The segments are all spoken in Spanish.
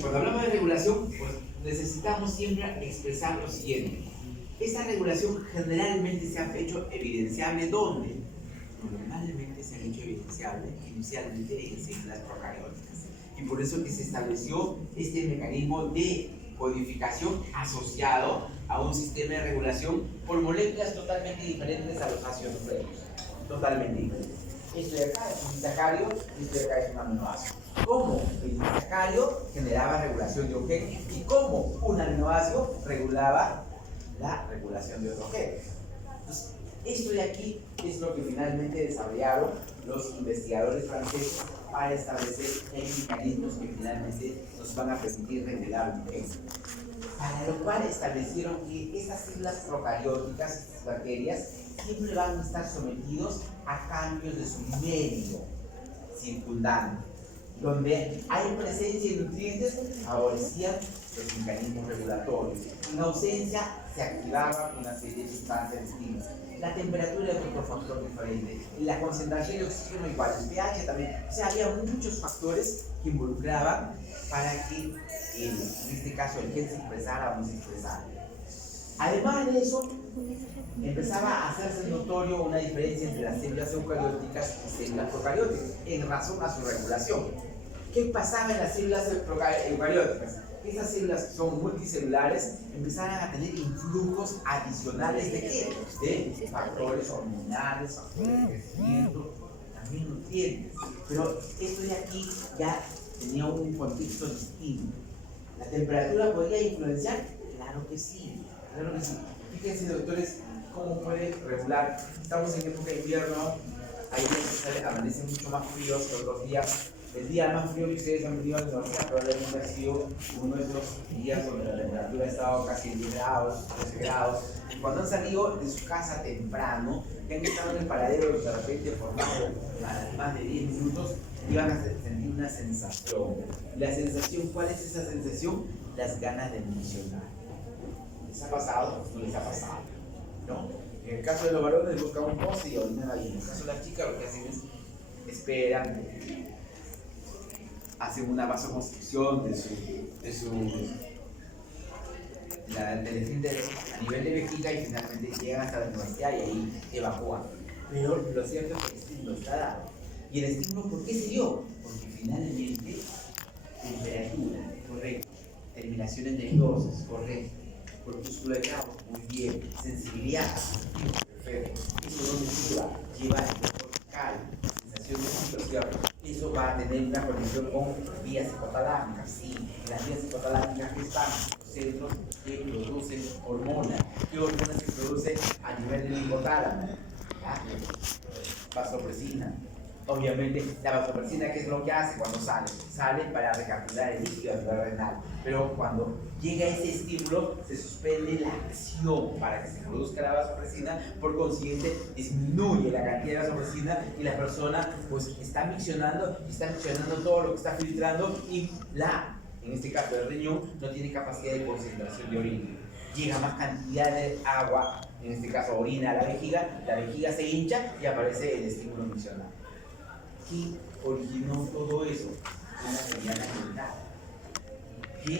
Cuando hablamos de regulación, pues necesitamos siempre expresar lo siguiente. Esta regulación generalmente se ha hecho evidenciable ¿dónde? Normalmente se ha hecho evidenciable inicialmente en células procarióticas. Y por eso que se estableció este mecanismo de codificación asociado a un sistema de regulación por moléculas totalmente diferentes a los ácidos nucleicos. Totalmente diferentes. Esto de acá es un disacario y esto de acá es un aminoácido. Cómo el disacario generaba regulación de un gen y cómo un aminoácido regulaba la regulación de otro gen. Entonces, esto de aquí es lo que finalmente desarrollaron los investigadores franceses para establecer mecanismos que finalmente nos van a permitir regular un gen. Para lo cual establecieron que estas células procarióticas, estas bacterias, siempre van a estar sometidos a cambios de su medio circundante, donde hay presencia de nutrientes, favorecían los mecanismos regulatorios. En ausencia, se activaba una serie de sustancias distintas. La temperatura es otro factor diferente, la concentración de oxígeno igual, el pH también. O sea, había muchos factores que involucraban para que, en este caso, el gen se expresara o no se expresara. Además de eso, empezaba a hacerse notorio una diferencia entre las células eucarióticas y células procarióticas en razón a su regulación. ¿Qué pasaba en las células eucarióticas? Estas células que son multicelulares empezaron a tener influjos adicionales ¿de qué? De factores hormonales, factores de crecimiento, también nutrientes. Pero esto de aquí ya tenía un contexto distinto. ¿La temperatura podría influenciar? Claro que sí, claro que sí. Fíjense, doctores, cómo puede regular. Estamos en época de invierno, hay días que amanecen mucho más fríos que otros días. El día más frío que ustedes han venido a la universidad probablemente ha sido uno de esos días donde la temperatura ha estado casi 10 grados, 12 grados. Y cuando han salido de su casa temprano, que han estado en el paradero de repente formado más de 10 minutos, iban a sentir una sensación. La sensación, ¿cuál es esa sensación? Las ganas de nutricionar. ¿Les ha pasado? No les ha pasado, ¿no? En el caso de los varones buscan un poste y orinan ahí. En el caso de las chicas lo que hacen es esperan, hacen una vasoconstricción del esfínter a nivel de vejiga y finalmente llegan hasta la universidad y ahí evacúan. Pero lo cierto es que el estímulo está dado. ¿Y el estímulo por qué se dio? Porque finalmente temperatura, correcto, terminaciones nerviosas, correcto, corpúsculo de grado, muy bien, sensibilidad, perfecto. Eso donde lleva el cortical, sensación de situación. Eso va a tener una conexión con vías hipotalámicas, sí. En las vías hipotalámicas que están los centros que producen hormonas. ¿Qué hormonas se produce a nivel del hipotálamo? Vasopresina. Obviamente, la vasopresina, ¿qué es lo que hace cuando sale? Sale para recapturar el líquido a nivel renal. Pero cuando llega ese estímulo, se suspende la acción para que se produzca la vasopresina. Por consiguiente, disminuye la cantidad de vasopresina y la persona pues está miccionando todo lo que está filtrando y en este caso el riñón, no tiene capacidad de concentración de orina. Llega más cantidad de agua, en este caso orina a la vejiga se hincha y aparece el estímulo miccional. ¿Qué originó todo eso? Una señal ambiental. ¿Qué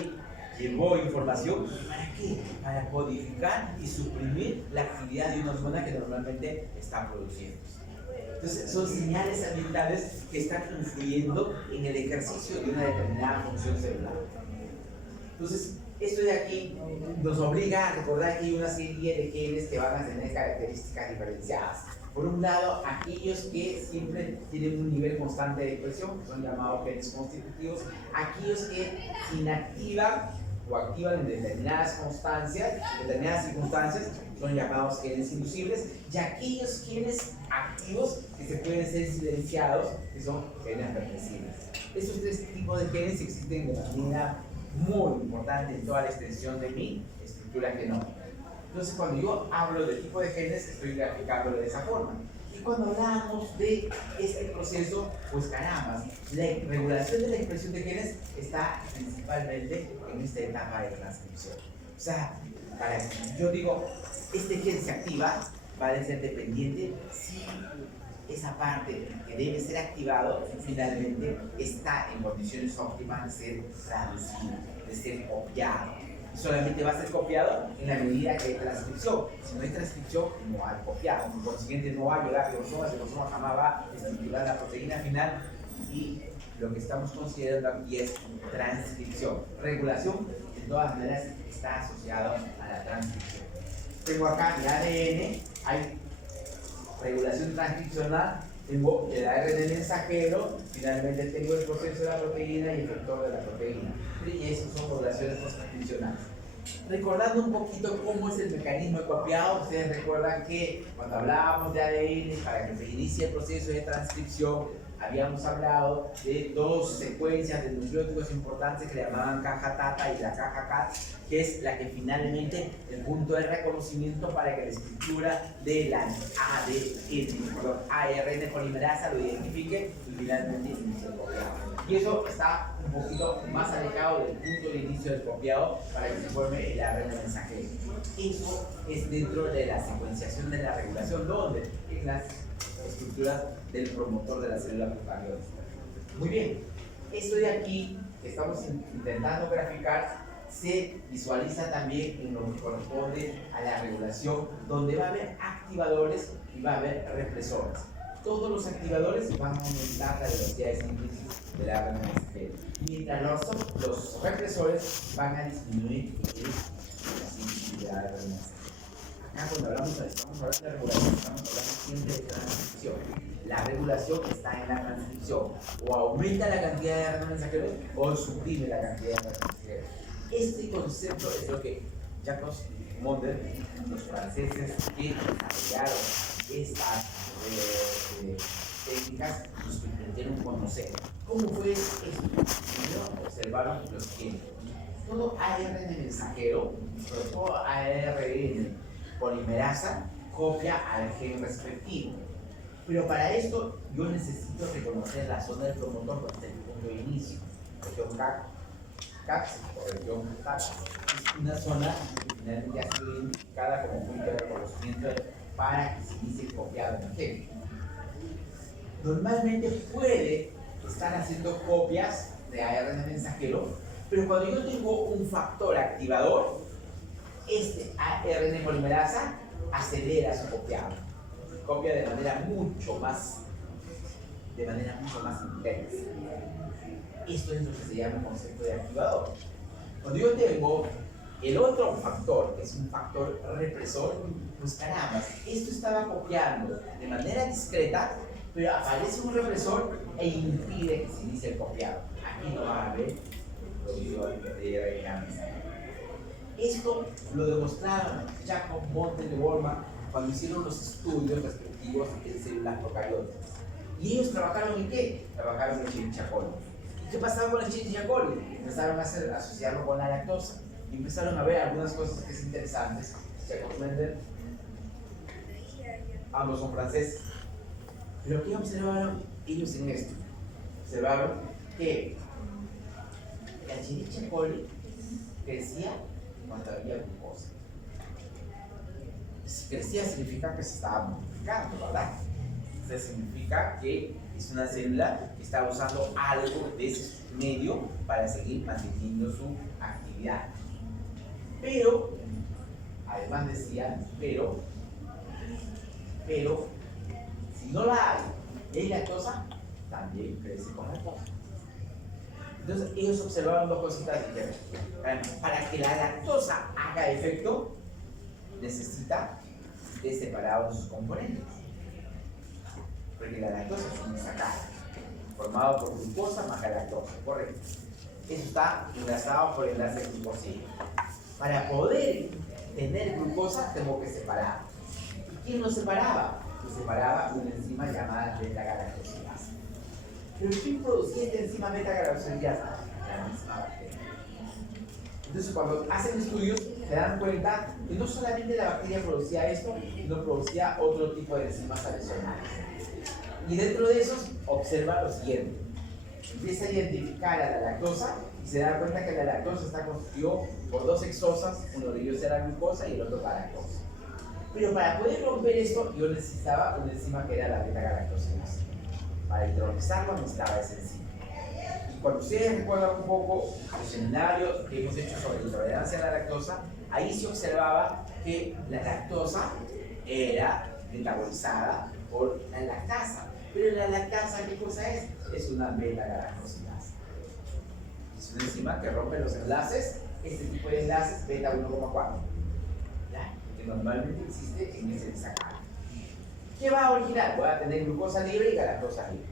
llevó información? ¿Para qué? Para codificar y suprimir la actividad de una hormona que normalmente está produciendo. Entonces, son señales ambientales que están influyendo en el ejercicio de una determinada función celular. Entonces, esto de aquí nos obliga a recordar que hay una serie de genes que van a tener características diferenciadas. Por un lado, aquellos que siempre tienen un nivel constante de expresión, que son llamados genes constitutivos, aquellos que se inactivan o activan en determinadas circunstancias, son llamados genes inducibles, y aquellos genes activos que se pueden ser silenciados, que son genes represibles. Estos tres tipos de genes existen de manera muy importante en toda la extensión de mi estructura genómica. Entonces, cuando yo hablo de tipo de genes, estoy graficándolo de esa forma. Y cuando hablamos de este proceso, pues caramba, la regulación de la expresión de genes está principalmente en esta etapa de transcripción. O sea, yo digo, este gen se activa, va a ser dependiente si esa parte que debe ser activado, finalmente está en condiciones óptimas de ser traducido, de ser copiado. Y solamente va a ser copiado en la medida que hay transcripción. Si no hay transcripción, no hay copiado. Por consiguiente, no va a llegar a ribosomas, el ribosoma jamás va a estructurar la proteína final. Y lo que estamos considerando aquí es transcripción. Regulación, de todas maneras, está asociado a la transcripción. Tengo acá el ADN, hay regulación transcripcional, tengo el ARN mensajero, finalmente tengo el proceso de la proteína y el efector de la proteína. Y esas son regulaciones transcripcionales. Recordando un poquito cómo es el mecanismo de copiado, ustedes recuerdan que cuando hablábamos de ADN, para que se inicie el proceso de transcripción, habíamos hablado de dos secuencias de nucleótidos importantes que le llamaban caja TATA y la caja CAT, que es la que finalmente el punto de reconocimiento para que la estructura de la ARN polimerasa lo identifique y finalmente inicie el copiado. Y eso está un poquito más alejado del punto de inicio del copiado para que se forme el ARN mensajero. Eso es dentro de la secuenciación de la regulación, donde en las estructuras del promotor de la célula procariótica. Muy bien, esto de aquí que estamos intentando graficar se visualiza también en lo que corresponde a la regulación, donde va a haber activadores y va a haber represores. Todos los activadores van a aumentar la velocidad de síntesis del ARN mensajero, mientras los represores van a disminuir la síntesis del ARN mensajero. Acá cuando estamos hablando de regulación, estamos hablando siempre de transcripción. La regulación está en la transcripción. O aumenta la cantidad de ARN mensajeros o suprime la cantidad de ARN mensajeros. Este concepto es lo que Jacques Mondel, los franceses que desarrollaron estas técnicas, nos permitieron conocer. ¿Cómo fue esto? Primero observaron lo siguiente. Todo ARN mensajero, sobre todo ARN polimerasa, copia al gen respectivo. Pero para esto yo necesito reconocer la zona del promotor desde el punto de inicio. Región CAX o región TATA. Es una zona que finalmente ha sido identificada como punto de reconocimiento para que se inicie el copiado en el gen. Normalmente puede estar haciendo copias de ARN mensajero, pero cuando yo tengo un factor activador, este ARN polimerasa acelera su copiado. Copia de manera mucho más intensa. Esto es lo que se llama el concepto de activador. Cuando yo tengo el otro factor, que es un factor represor, pues caramba, esto estaba copiando de manera discreta, pero aparece un represor e impide que se inicie el copiado. Aquí no va a haber producción de cambio. Esto lo demostraron Jacob Montel de Wolman cuando hicieron los estudios respectivos en células procarióticas. ¿Y ellos trabajaron en qué? Trabajaron en Escherichia coli. ¿Y qué pasaba con la Escherichia coli? Empezaron a asociarlo con la lactosa y empezaron a ver algunas cosas que son interesantes. Jacob Mendel, ambos son franceses. Pero ¿qué observaron ellos en esto? Observaron que la Escherichia coli crecía cuando había glucosa. Si crecía significa que se estaba multiplicando, ¿verdad? Entonces significa que es una célula que está usando algo de ese medio para seguir manteniendo su actividad. Pero, además decían, pero, si no la hay y hay lactosa, también crece con lactosa. Entonces ellos observaron dos cositas diferentes. Para que la lactosa haga efecto, necesita de separados sus componentes. Porque la lactosa es un sacario formado por glucosa más galactosa, correcto. Eso está enlazado por enlace glucosilo. Para poder tener glucosa tengo que separar. ¿Y quién lo separaba? Lo separaba una enzima llamada beta-galactosilasa. ¿Pero quién producía esta enzima beta-galactosilasa? La misma bacteria. Entonces, cuando hacen estudios, se dan cuenta que no solamente la bacteria producía esto, sino producía otro tipo de enzimas adicionales. Y dentro de esos, observa lo siguiente. Empieza a identificar a la lactosa y se da cuenta que la lactosa está constituida por dos hexosas, uno de ellos era glucosa y el otro galactosa. Pero para poder romper esto, yo necesitaba una enzima que era la beta-galactosidasa. Para hidrolizarlo necesitaba esa enzima. Y cuando ustedes recuerdan un poco el seminario que hemos hecho sobre intolerancia a la lactosa, ahí se observaba que la lactosa era metabolizada por la lactasa. Pero la lactasa, ¿qué cosa es? Es una beta-galactosidasa. Es una enzima que rompe los enlaces, este tipo de enlaces beta 1,4, que normalmente existe en ese disacárido. ¿Qué va a originar? Voy a tener glucosa libre y galactosa libre.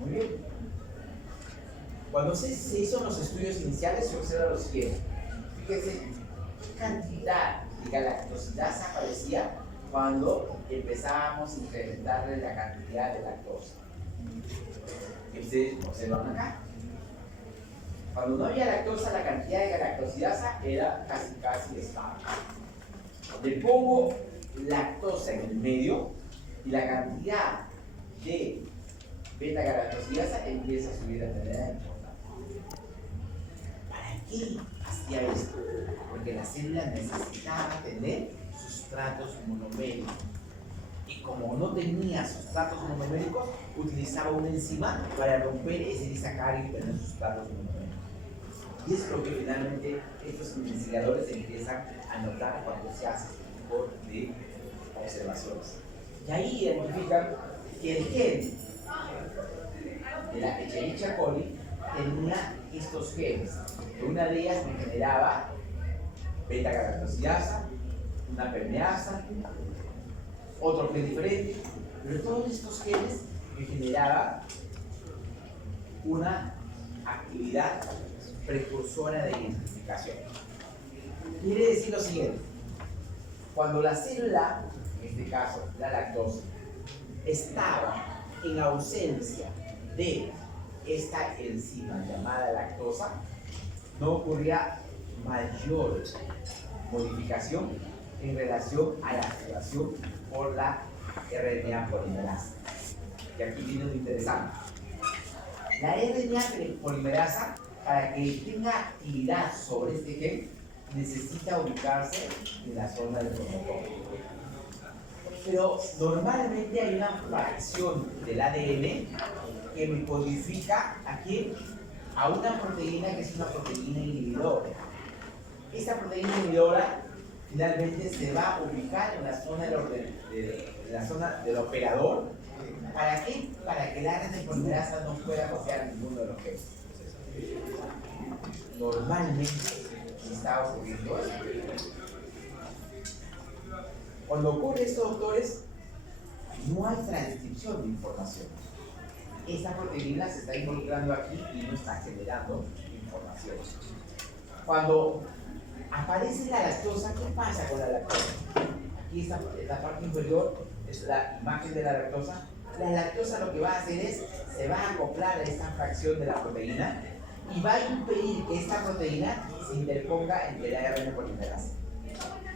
Muy bien. Cuando se hizo los estudios iniciales, se observa lo siguiente. Fíjense qué cantidad de galactosidasa aparecía cuando empezábamos a incrementarle la cantidad de lactosa. Y ustedes observan acá. Cuando no había lactosa, la cantidad de galactosidasa era casi estable. Le pongo lactosa en el medio y la cantidad de beta-galactosidasa empieza a subir de manera importante. ¿Para qué hacía esto? Porque la célula necesitaba tener sustratos monoméricos. Y como no tenía sustratos monoméricos, utilizaba una enzima para romper ese disacárido y tener sustratos monoméricos. Y es lo que finalmente estos investigadores empiezan a notar cuando se hace este tipo de observaciones. Y ahí identifican que el gen de la Escherichia coli tenía estos genes. Una de ellas me generaba beta-galactosidasa, una permeasa, otro gen diferente, pero todos estos genes me generaban una actividad precursora de identificación. Quiere decir lo siguiente: cuando la célula, en este caso la lactosa, estaba en ausencia de esta enzima llamada lactosa, no ocurría mayor modificación en relación a la activación por la RNA polimerasa. Y aquí viene lo interesante. La RNA polimerasa, para que tenga actividad sobre este gen, necesita ubicarse en la zona del promotor. Pero normalmente hay una fracción del ADN que me codifica aquí a una proteína que es una proteína inhibidora. Esta proteína inhibidora finalmente se va a ubicar en la zona del operador. ¿Para qué? Para que la RNA polimerasa no pueda copiar ninguno de los genes. Normalmente está ocurriendo eso. Cuando ocurre esto, doctores, no hay transcripción de información. Esta proteína se está involucrando aquí y no está generando información. Cuando aparece la lactosa, ¿qué pasa con la lactosa? Aquí está la parte inferior, es la imagen de la lactosa. La lactosa lo que va a hacer es, se va a acoplar a esta fracción de la proteína y va a impedir que esta proteína se interponga entre la RNA polimerasa.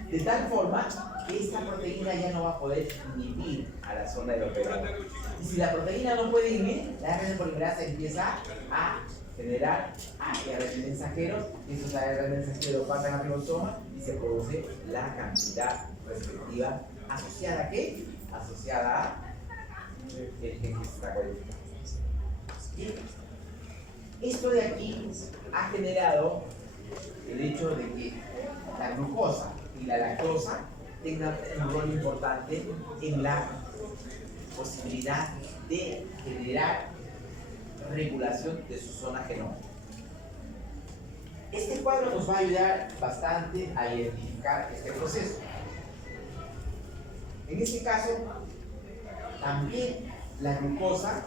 De tal forma que esta proteína ya no va a poder inhibir a la zona del operador. Y si la proteína no puede inhibir, la RNA polimerasa empieza a generar ARN mensajeros, y esos ARN mensajeros pasan al ribosoma y se produce la cantidad respectiva asociada a ¿qué? Asociada a el gen que se está codificando. Bien. Esto de aquí ha generado el hecho de que la glucosa y la lactosa tengan un rol importante en la posibilidad de generar regulación de su zona genómica. Este cuadro nos va a ayudar bastante a identificar este proceso. En este caso, también la glucosa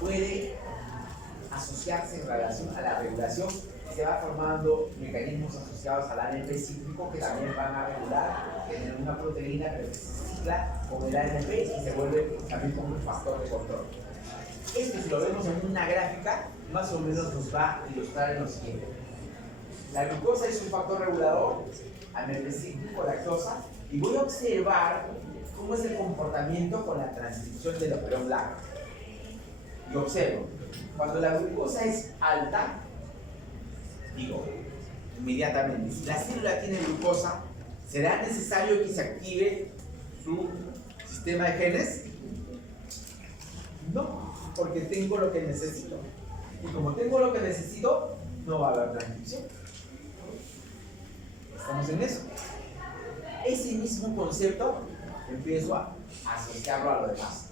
puede asociarse en relación a la regulación y se va formando mecanismos asociados al ANP cíclico que también van a regular tener una proteína que se cicla con el ANP y se vuelve también como un factor de control. Esto, si lo vemos en una gráfica, más o menos nos va a ilustrar en lo siguiente. La glucosa es un factor regulador, ANP cíclico, lactosa, y voy a observar cómo es el comportamiento con la transcripción del operón blanco. Y observo, cuando la glucosa es alta, digo, inmediatamente, si la célula tiene glucosa, ¿Será necesario que se active su sistema de genes? No, porque tengo lo que necesito. Y como tengo lo que necesito, no va a haber transcripción. ¿Estamos en eso? Ese mismo concepto empiezo a asociarlo a lo demás.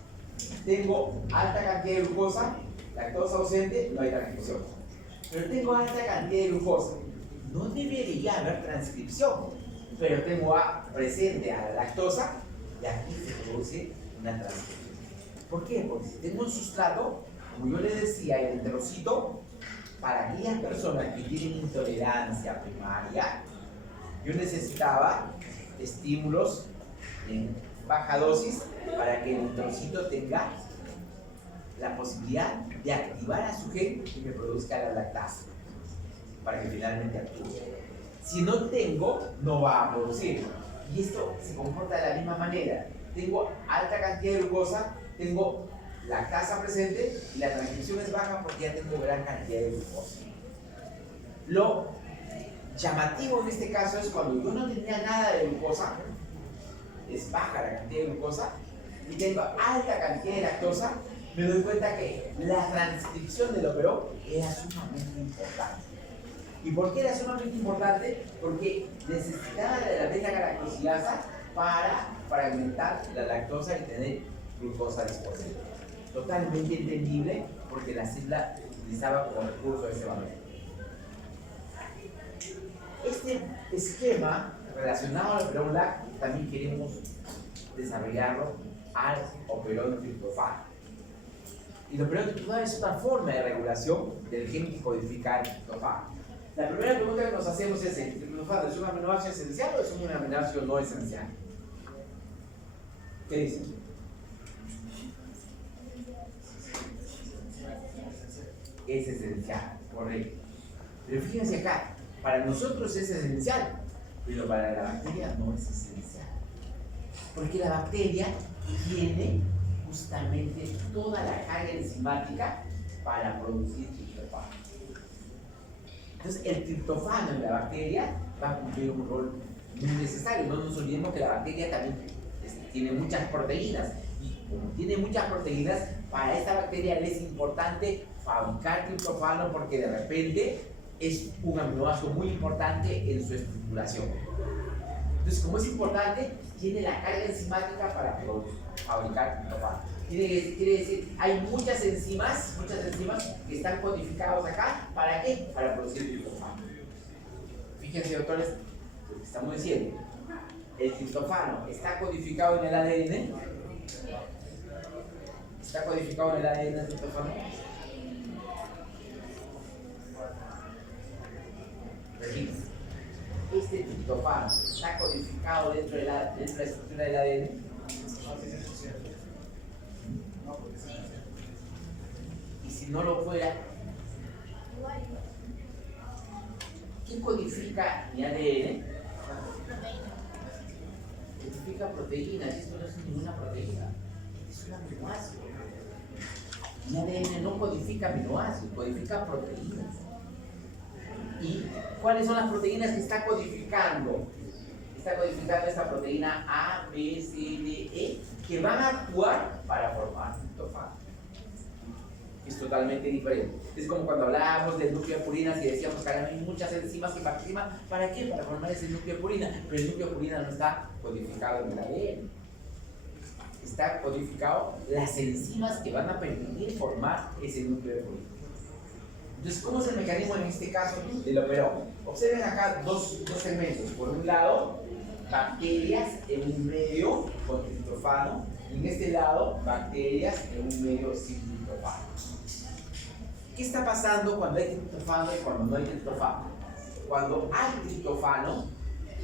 Tengo alta cantidad de glucosa, lactosa ausente, no hay transcripción. Pero tengo alta cantidad de glucosa, no debería haber transcripción, pero tengo presente a la lactosa y aquí se produce una transcripción. ¿Por qué? Porque si tengo un sustrato, como yo les decía, el enterocito, para aquellas personas que tienen intolerancia primaria, yo necesitaba estímulos en baja dosis para que el enterocito tenga la posibilidad de activar a su gen y me produzca la lactasa para que finalmente actúe. Si no tengo, no va a producir. Y esto se comporta de la misma manera. Tengo alta cantidad de glucosa, tengo lactasa presente y la transcripción es baja porque ya tengo gran cantidad de glucosa. Lo llamativo en este caso es cuando yo no tenía nada de glucosa, es baja la cantidad de glucosa, y tengo alta cantidad de lactosa, me doy cuenta que la transcripción del operón era sumamente importante. ¿Y por qué era sumamente importante? Porque necesitaba de la beta-galactosilasa para fragmentar la lactosa y tener glucosa disponible. Totalmente entendible porque la célula utilizaba como recurso ese valor. Este esquema relacionado al operón LAC también queremos desarrollarlo al operón triptofano. Y el operón triptofano es otra forma de regulación del gen que codifica el triptofano. La primera pregunta que nos hacemos es: ¿el triptofano es un aminoácido esencial o es un aminoácido no esencial? ¿Qué dicen? Es esencial, correcto. Pero fíjense acá, para nosotros es esencial, pero para la bacteria no es esencial. Porque la bacteria tiene justamente toda la carga enzimática para producir triptofano. Entonces, el triptofano en la bacteria va a cumplir un rol muy necesario. No nos olvidemos que la bacteria también tiene muchas proteínas. Y como tiene muchas proteínas, para esta bacteria le es importante fabricar triptofano porque de repente es un aminoácido muy importante en su estructuración. Entonces, como es importante, tiene la carga enzimática para fabricar triptofano. Quiere decir, hay muchas enzimas que están codificadas acá. ¿Para qué? Para producir triptofano. Fíjense, doctores, lo que estamos diciendo. El triptofano está codificado en el ADN. ¿Está codificado en el ADN del triptofano? Repito. Este triptofano está codificado dentro de la estructura del ADN. Y si no lo fuera, ¿qué codifica mi ADN? Codifica proteínas. Esto no es ninguna proteína, es un aminoácido. Mi ADN no codifica aminoácidos, codifica proteínas. ¿Y cuáles son las proteínas que está codificando? Está codificando esta proteína A, B, C, D, E, que van a actuar para formar triptofano. Es totalmente diferente. Es como cuando hablábamos del núcleo de purinas y decíamos que hay muchas enzimas que participan. ¿Para qué? Para formar ese núcleo de purina. Pero el núcleo de purina no está codificado en el ADN. Está codificado las enzimas que van a permitir formar ese núcleo de purina. Entonces, ¿cómo es el mecanismo en este caso del operón? Observen acá dos segmentos. Por un lado, bacterias en un medio con triptofano, y en este lado, bacterias en un medio sin triptofano. ¿Qué está pasando cuando hay triptofano y cuando no hay triptofano? Cuando hay triptofano,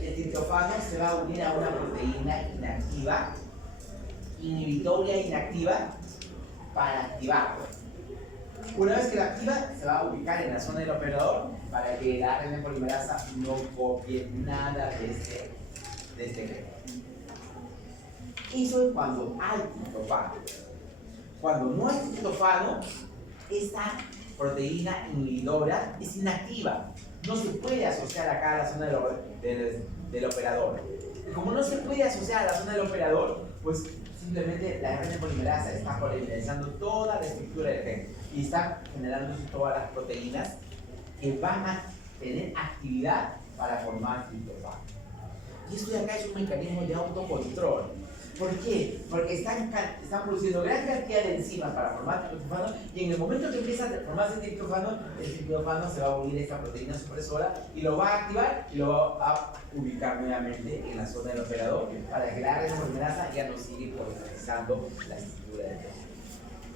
el triptofano se va a unir a una proteína inactiva, inhibitoria inactiva, para activarlo. Una vez que la activa, se va a ubicar en la zona del operador para que la ARN polimerasa no copie nada de este gen. Eso es cuando hay triptofano. Cuando no hay triptofano, esta proteína inhibidora es inactiva. No se puede asociar acá a la zona del operador. Y como no se puede asociar a la zona del operador, pues simplemente la RNA polimerasa está polimerizando toda la estructura del gen y está generando todas las proteínas que van a tener actividad para formar triptofano. Y esto de acá es un mecanismo de autocontrol. ¿Por qué? Porque están produciendo gran cantidad de enzimas para formar triptofano y en el momento que empieza a formarse triptofano, el triptofano se va a unir a esta proteína supresora y lo va a activar y lo va a ubicar nuevamente en la zona del operador para que la RNA polimerasa ya no siga polimerizando la estructura del gen.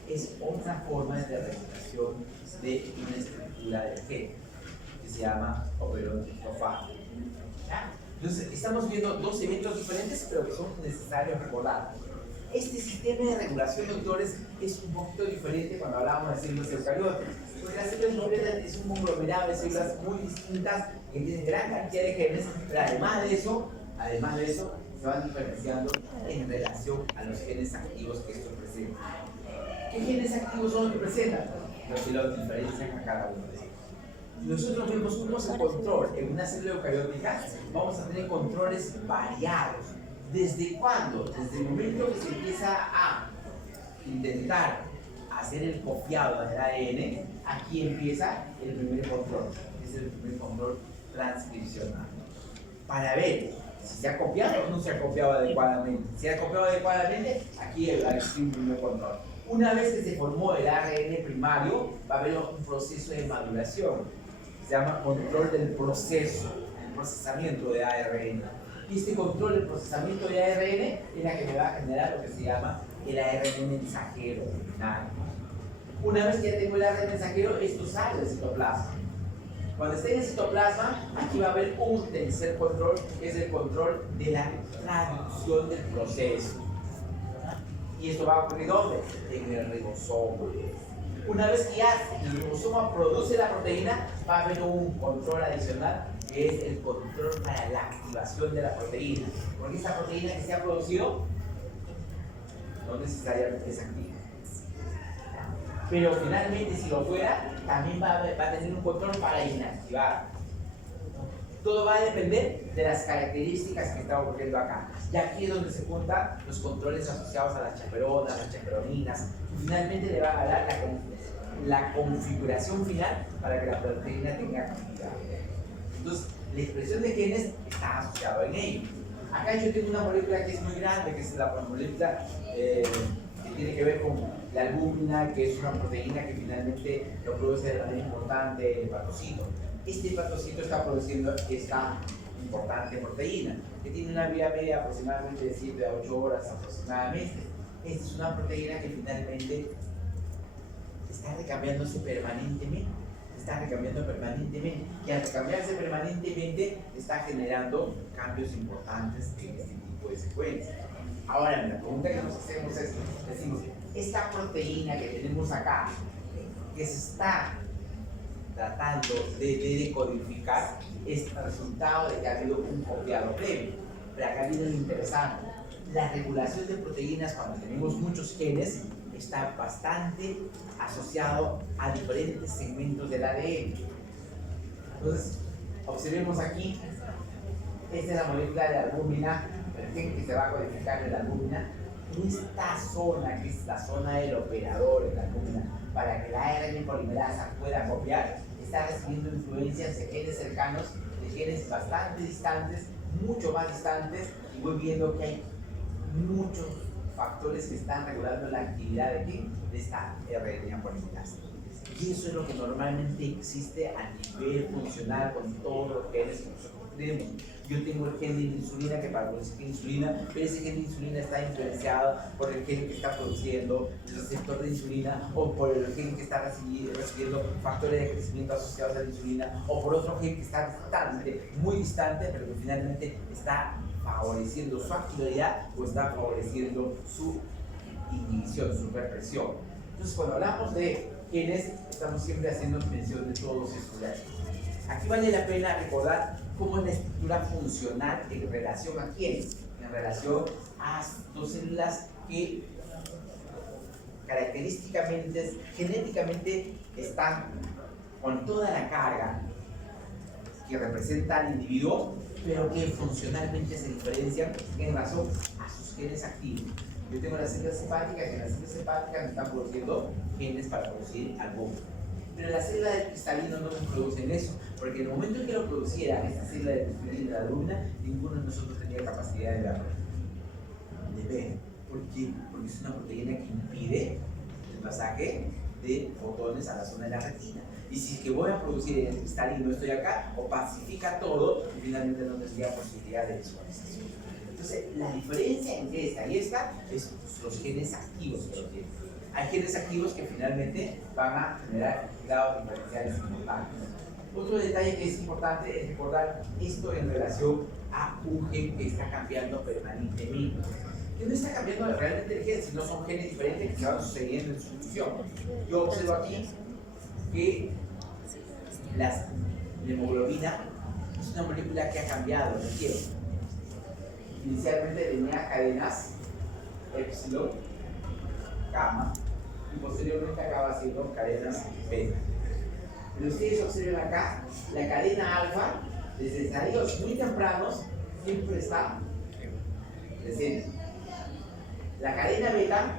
Es otra forma de regulación de una estructura del gen que se llama operón triptofano. Entonces, estamos viendo dos eventos diferentes, pero que son necesarios recordar. Este sistema de regulación de autores es un poquito diferente cuando hablábamos de células eucariotas. Porque las células eucariotas es un conglomerado de células muy distintas que tienen gran cantidad de genes, pero además de eso, se van diferenciando en relación a los genes activos que estos presentan. ¿Qué genes activos son los que presentan? Los que los diferencian a cada uno de ellos. Nosotros vemos el control en una célula eucariótica, vamos a tener controles variados. ¿Desde cuándo? Desde el momento que se empieza a intentar hacer el copiado del ADN, aquí empieza el primer control, es el primer control transcripcional. Para ver si se ha copiado o no se ha copiado adecuadamente. Si se ha copiado adecuadamente, aquí hay un primer control. Una vez que se formó el ARN primario, va a haber un proceso de maduración. Se llama control del proceso, el procesamiento de ARN. Y este control del procesamiento de ARN es la que me va a generar lo que se llama el ARN mensajero final. Una vez que ya tengo el ARN mensajero, esto sale del citoplasma. Cuando esté en el citoplasma, aquí va a haber un tercer control, que es el control de la traducción del proceso. ¿Y esto va a ocurrir dónde? En el ribosoma. Una vez que ya el ribosoma produce la proteína, va a haber un control adicional que es el control para la activación de la proteína. Porque esta proteína que se ha producido no necesariamente es activa. Pero finalmente, si lo fuera, también va a tener un control para inactivar. Todo va a depender de las características que está ocurriendo acá. Y aquí es donde se juntan los controles asociados a las chaperonas, las chaperoninas. Y finalmente le va a dar la configuración final para que la proteína tenga actividad. Entonces, la expresión de genes está asociada en ello. Acá yo tengo una molécula que es muy grande, que es la molécula que tiene que ver con la albúmina, que es una proteína que finalmente lo produce de manera importante el hepatocito. Este hepatocito está produciendo esta importante proteína, que tiene una vida media aproximadamente de 7 a 8 horas aproximadamente. Esta es una proteína que finalmente está recambiándose permanentemente. Y al recambiarse permanentemente está generando cambios importantes en este tipo de secuencias. Ahora, la pregunta que nos hacemos es, decimos, esta proteína que tenemos acá, que se está tratando de decodificar, es el resultado de que ha habido un copiado previo. Pero acá viene lo interesante. La regulación de proteínas, cuando tenemos muchos genes, está bastante asociado a diferentes segmentos del ADN. Entonces, observemos aquí, esta es la molécula de la albúmina, el gen que se va a codificar en la albúmina. Esta zona, que es la zona del operador en la albúmina, para que la ARN polimerasa pueda copiar, está recibiendo influencias de genes cercanos, de genes bastante distantes, mucho más distantes, y voy viendo que hay muchos factores que están regulando la actividad de esta RNA polimerasa. Y eso es lo que normalmente existe a nivel funcional con todos los genes que nosotros tenemos. Yo tengo el gen de insulina que para producir insulina, pero ese gen de insulina está influenciado por el gen que está produciendo el receptor de insulina, o por el gen que está recibiendo factores de crecimiento asociados a la insulina, o por otro gen que está distante, muy distante, pero que finalmente está favoreciendo su actividad o está favoreciendo su inhibición, su represión. Entonces, cuando hablamos de genes, estamos siempre haciendo mención de todos estos datos. Aquí vale la pena recordar cómo es la estructura funcional en relación a quiénes, en relación a dos células que característicamente, genéticamente están con toda la carga que representa al individuo, pero que funcionalmente se diferencian en razón a sus genes activos. Yo tengo las células hepáticas y en las células hepáticas me están produciendo genes para producir albúmina. Pero las células del cristalino no nos producen eso, porque en el momento en que lo produciera esta célula de cristalino y de la albúmina, ninguno de nosotros tenía capacidad de verlo. De ver. ¿Por qué? Porque es una proteína que impide el pasaje de fotones a la zona de la retina. Y si es que voy a producir en el cristal y no estoy acá, opacifica todo y finalmente no tendría posibilidad de visualización. Entonces, la diferencia entre esta y esta es los genes activos que lo tienen. Hay genes activos que finalmente van a generar grados diferenciales importantes. Otro detalle que es importante es recordar esto en relación a un gen que está cambiando permanentemente. Que no está cambiando realmente el gen, sino son genes diferentes que se van sucediendo en su función. Yo observo aquí que la hemoglobina es una molécula que ha cambiado en el tiempo. Inicialmente tenía cadenas epsilon, gamma, y posteriormente acaba siendo cadenas beta. Pero ustedes observen acá, la cadena alfa, desde estadios muy tempranos, siempre está presente. La cadena beta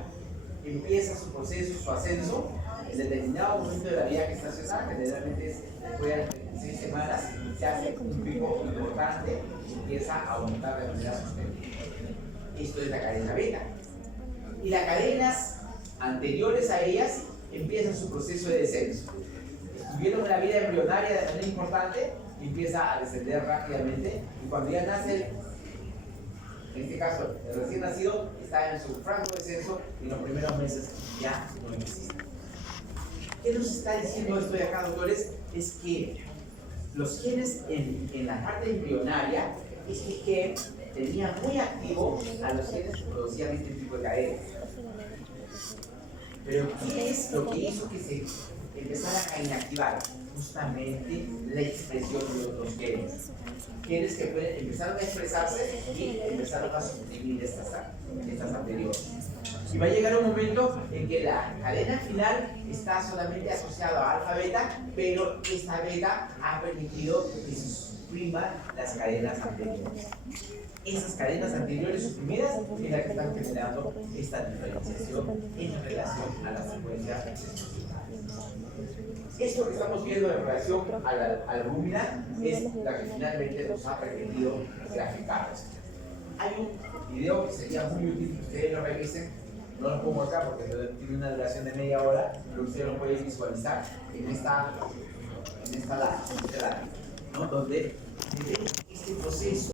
empieza su proceso, su ascenso, en determinado momento de la vida gestacional, generalmente es después de 36 semanas, se hace un pico importante y empieza a aumentar de manera sostenible. Esto es la cadena beta. Y las cadenas anteriores a ellas empiezan su proceso de descenso. Estuvieron en la vida embrionaria de manera importante y empieza a descender rápidamente. Y cuando ya nace, en este caso, el recién nacido está en su franco descenso y en los primeros meses ya no existe. ¿Qué nos está diciendo esto de acá, doctores? Es que los genes en la parte embrionaria es que tenía muy activo a los genes que producían este tipo de cadenas. Pero ¿qué es lo que hizo que se empezaran a inactivar? Justamente la expresión de otros genes. Genes que empezaron a expresarse y empezaron a suprimir estas anteriores. Y va a llegar un momento en que la cadena final está solamente asociada a alfa-beta, pero esta beta ha permitido que se supriman las cadenas anteriores. Esas cadenas anteriores suprimidas es la que están generando esta diferenciación en relación a la secuencia exosomal. Esto que estamos viendo en relación a la albúmina es la que finalmente nos ha permitido graficar. Hay un video que sería muy útil que ustedes lo revisen. No lo pongo acá porque tiene una duración de media hora, pero ustedes lo pueden visualizar en esta lámina, ¿no? Donde este proceso